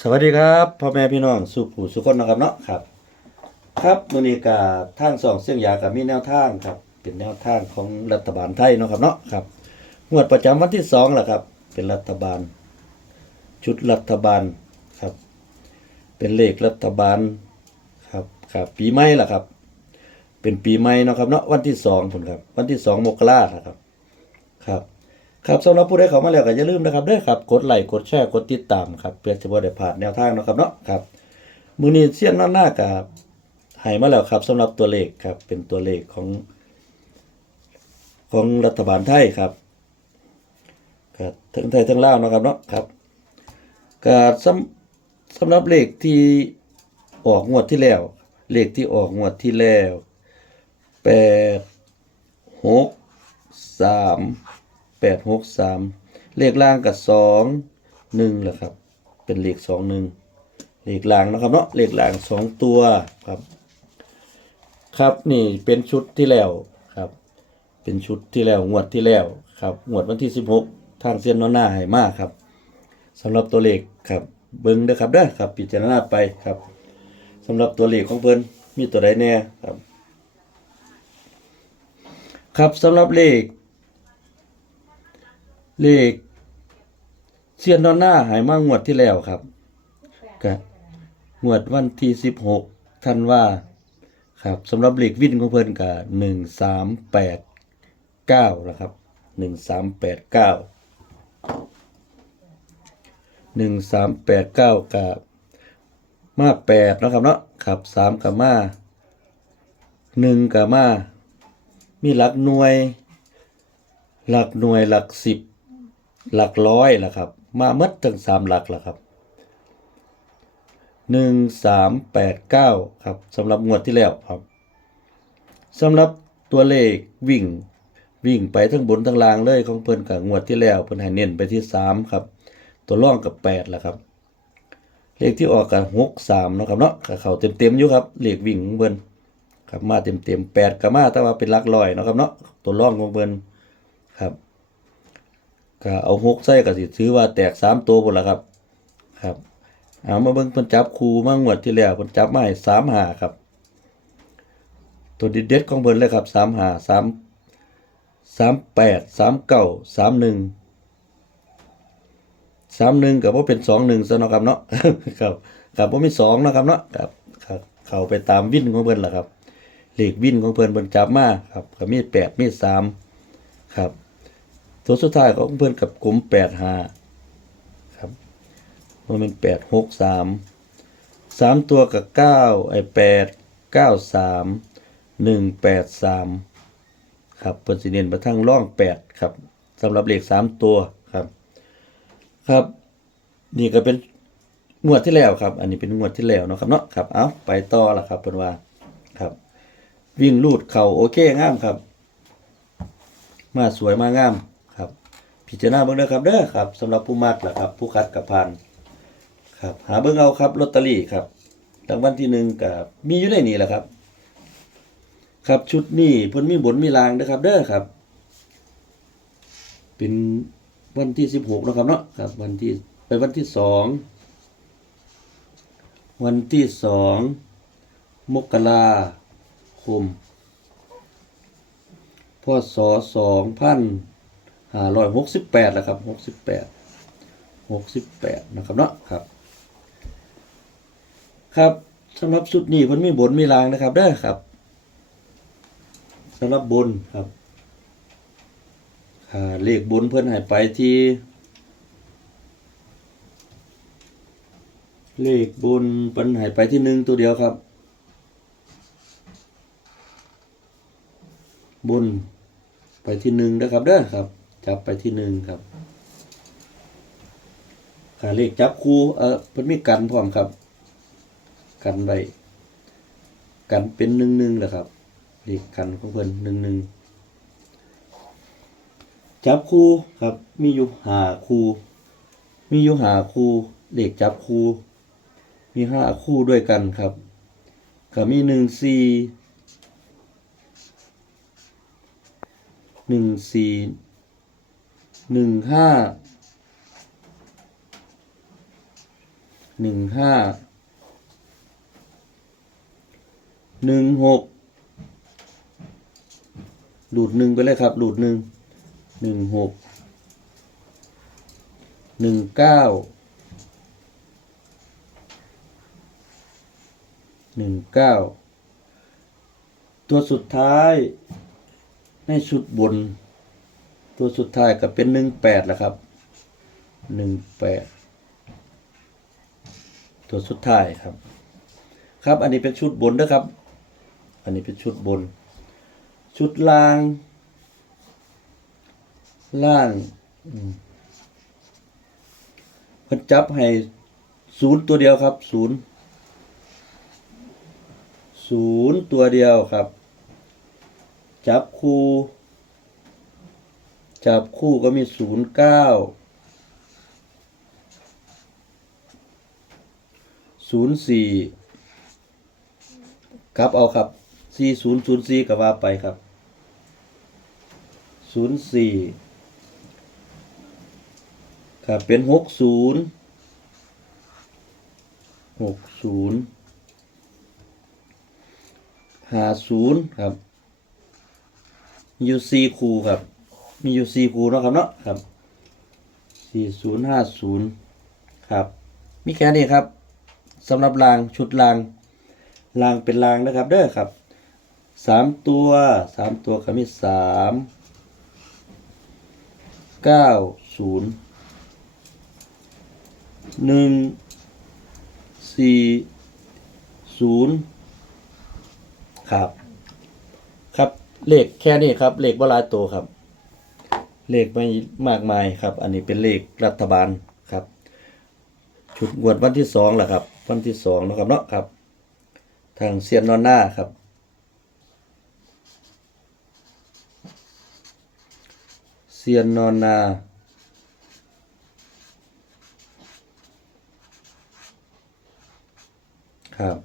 สวัสดีครับพ่อแม่พี่น้องสุผู้สุคนนะครับเนาะครับ ครับมือนี้ก็ทางสองเสียงยากับมีแนวทางครับ เป็นแนวทางของรัฐบาลไทยเนาะครับเนาะครับงวดประจำวันที่สองแหละครับ เป็นรัฐบาล ชุดรัฐบาลครับ เป็นเลขรัฐบาลครับครับปีใหม่ล่ะครับ เป็นปีใหม่เนาะครับเนาะวันที่สองผลครับ วันที่สองมกราครับ ครับ ครับสำหรับผู้ใดเข้ามาแล้วก็อย่าลืมนะครับเด้ครับกดไลค์กดแชร์กดติดตามครับเพื่อจะบ่ได้พลาดแนวทางเนาะครับเนาะครับมื้อนี้เสี้ยนนอนหน้ากับให้มาแล้วครับสำหรับตัวเลขครับ เป็นตัวเลขของ ของรัฐบาลไทยครับครับทั้งไทยทั้งลาวนะครับเนาะครับก็สำสำหรับเลขที่ออกงวดที่แล้ว เลขที่ออกงวดที่แล้วแปดหกสาม แปดหกสามเลขล่างกับสองหนึ่งแหละครับ เป็นเลขสองหนึ่งเลขล่างนะครับเนาะเลขล่างสองตัวครับ ครับนี่เป็นชุดที่แล้วครับ เป็นชุดที่แล้วงวดที่แล้วครับงวดวันที่16ทางเซียนนอนหน้าให้มากครับสำหรับตัวเลขครับเบิ้งเด้อครับเด้อครับพิจารณาไปครับสำหรับตัวเลขของเพิ่นมีตัวใดแน่ครับ ครับสำหรับเลข เลขเซียนนอนหน้าหายมางวดที่แล้วครับก็งวดวันที่16ธันวาครับสำหรับเลขวินของเพิ่นก็1389นะครับ1389 1389กับมา8นะครับเนาะครับ3กับมา1กับมามีหลักหน่วย หลักหน่วยหลักสิบ หลักร้อยล่ะครับ มาหมดทั้งสามหลักล่ะครับหนึ่งสามแปดเก้าครับสำหรับงวดที่แล้วครับสำหรับตัวเลขวิ่งวิ่งไปทั้งบนทั้งล่างเลยของเพิ่นกับงวดที่แล้วเพิ่นให้เน้นไปที่สามครับ ตัวร่องกับแปดล่ะครับ เลขที่ออกกับหกสามนะครับเนาะเข้าเต็มๆอยู่ครับเลขวิ่งของเพิ่นครับมาเต็มเต็มแปดก็มาแต่ว่าเป็นหลักร้อยนะครับเนาะตัวร่องของเบิ่นครับ ก็เอาหกใส่ก็สิถือว่าแตกสามตัวพุ่นละครับ ครับ เอามาเบิ่งเพิ่นจับคูมางวดที่แล้วเพิ่นจับมาให้สามหาครับ ตัวเด็ดๆของเบิ่นเลยครับสามหาสามสามแปดสามเก้าสามหนึ่งสามหนึ่งกับว่าเป็นสองหนึ่งซะเนาะครับเนาะครับครับว่ามีสองนะครับเนาะครับครับ เข้าไปตามวินของเพิ่นล่ะครับเลขวินของเพิ่นเพิ่นจับมาครับก็มีแปดมีสามครับ ตัวสุดท้ายของเพิ่อนกับกลุ่มแปดห้าครับมันเป็นแปดหกสามสามตัวกับเก้าไอแปดเก้าสามหนึ่งแปดสามครับเพิ่นสิเน้นไปทางร่องแปดครับสำหรับเลขสามตัวครับ ครับ นี่ก็เป็นงวดที่แล้วครับ อันนี้เป็นงวดที่แล้วเนาะครับเนาะครับเอาไปต่อละครับเพิ่นว่าครับ วิ่งลูดเข่าโอเคงามครับ มาสวยมางาม พิจารณาเบิ่งเด้อครับเด้อครับสำหรับผู้มักล่ะครับ ผู้คัดกับพานครับหาเบิ่งเอาครับลอตเตอรี่ครับรางวัลที่หนึ่งกับมีอยู่ในนี้แหละครับ ครับชุดนี้เพิ่นมีบนมีลางเด้อครับ เด้อครับ เป็นวันที่สิบหกนะครับเนาะครับ วันที่ไปวันที่สองวันที่สองมกราคมพศสองพัน ห้าร้อยหกสิบแปดแล้วครับหกสิบแปดหกสิบแปดนะครับเนาะครับ ครับสำหรับชุดนี้มันมีบนมีรางนะครับได้ครับสำหรับบนครับเลขบุญเพื่อนให้ไปที่ เลขบุญเพิ่นให้ไปที่หนึ่งตัวเดียวครับบุญไปที่หนึ่งนะครับเด้อครับ จับไปที่หนึ่งครับขาเลขจับคู่เออเพิ่นมีกันพร้อมครับ กันไว้กันเป็นหนึ่งหนึ่งแหละครับเลขกันของเพิ่นหนึ่งหนึ่งจับคู่ครับ มีอยู่หาคู่ มีอยู่หาคู่เลขจับคู่มีห้าคู่ด้วยกันครับก็มีหนึ่งสี่หนึ่งสี่ หนึ่งห้าหนึ่งห้าหนึ่งหกหลุดหนึ่งไปเลยครับหลุดหนึ่งหนึ่งหกหนึ่งเก้าหนึ่งเก้าตัวสุดท้ายในชุดบน ตัวสุดท้ายก็เป็นหนึ่งแปดแหละครับหนึ่งแปดตัวสุดท้ายครับ ครับอันนี้เป็นชุดบนนะครับ อันนี้เป็นชุดบน ชุดล่าง ล่างมเพิ่นจับให้ศูนย์ตัวเดียวครับศูนย์ศูนย์ตัวเดียวครับ จับคู่ จับคู่ก็มีศูนย์เก้าศูนย์สี่ครับเอาครับสี่ศูนย์ศูนย์สี่ก็ว่าไปครับศูนย์สี่ครับเป็นหกศูนย์หกศูนย์หาศูนย์ครับอยู่สี่คูครับ มีอยู่สี่คูเนาะครับเนาะครับสี่ศูนย์ห้าศูนย์ครับ มีแค่นี้ครับสำหรับรางชุดรางรางเป็นรางนะครับเด้อครับสามตัวสามตัวก็มีสามเก้าศูนย์หนึ่งสี่ศูนย์ครับ ครับเลขแค่นี้ครับ เลขบลายตัวครับ เลขไม่มากมายครับ อันนี้เป็นเลขรัฐบาลครับชุดงวดวันที่สองแหละครับ วันที่สองนะครับเนาะครับ ทางเซียนนอนหน้าครับ เซียนนอนนาครับ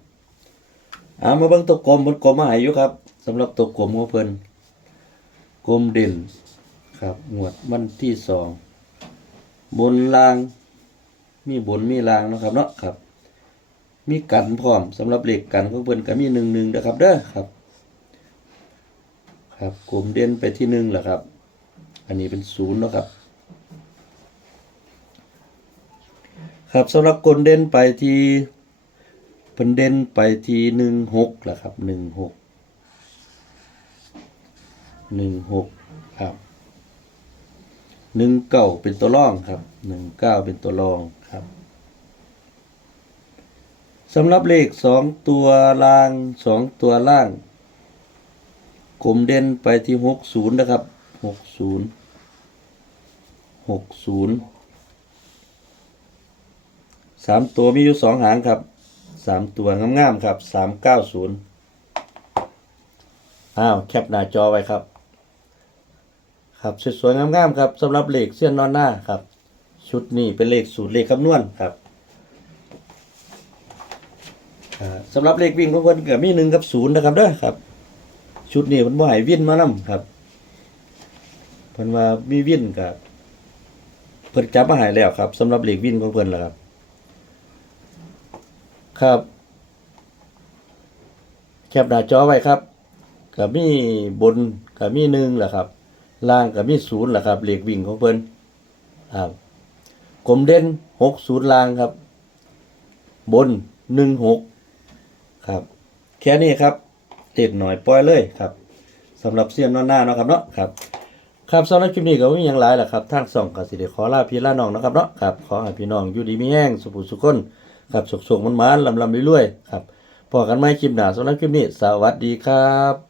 เอามาเบิ่งตัวกลมบนกลมมาให้อยู่ครับสำหรับตัวกลมของเพิ่นกลมเด่น ครับงวดวันที่สองบนล่าง มีบนมีล่างนะครับเนาะครับ มีกันพร้อมสำหรับเหล็กกันของเพิ่นก็มีหนึ่งหนึ่งนะครับเด้อครับ ครับกลมเด่นไปที่หนึ่งแหละครับ อันนี้เป็นศูนย์เนาะครับ ครับสำหรับกลเด่นไปที่เพิ่นเด่นไปที่หนึ่งหกแหละครับหนึ่งหกหนึ่งหก หนึ่งเก้าเป็นตัวร่องครับหนึ่งเก้าเป็นตัวรองครับสำหรับเลขสองตัวล่างสองตัวล่างกลมเด่นไปที่หกศูนย์นะครับหกศูนย์หกศูนย์สามตัวมีอยู่สองหางครับสามตัวงามๆครับสามเก้าศูนย์อ้าว แคปหน้าจอไว้ครับ ครับสวยๆงามๆครับสำหรับเลขเส้นนอนหน้าครับ ชุดนี้เป็นเลขสูตรเลขคำนวณครับอ่าสำหรับเลขวิ่งของเพิ่นก็มีหนึ่งกับศูนย์นะครับเด้อครับ ชุดนี้มันบ่ให้วิ่นมานํครับเพิ่นว่ามีวิ่นกับเพิ่นจับมาให้แล้วครับสำหรับเลขวิ่นของเพิ่นล่ะครับ ครับ แคปหน้าจอไว้ครับก็มีบนก็มีหนึ่งแหละครับ ล่างก็มีศูนย์แหละครับเลขวิ่งของเพิ่นครับกลมเด่นหกศูนย์ล่างครับ บนหนึ่งหกครับ แค่นี้ครับเต็ดหน่อยปล่อยเลยครับสำหรับเสี้ยนนอนหน้าเนาะครับเนาะครับครับสำหรับคลิปนี้ก็ไม่มีอย่างไรแหละครับทางสองกสิเดขอลาพี่ลาน้องนะครับเนาะครับขอให้พี่น้องอยู่ดีมีแห้งสุขสุขคนครับสุขๆมันๆลำๆเรื่อยๆครับพอกันไหมคลิปหนาสำหรับคลิปนี้ สวัสดีครับ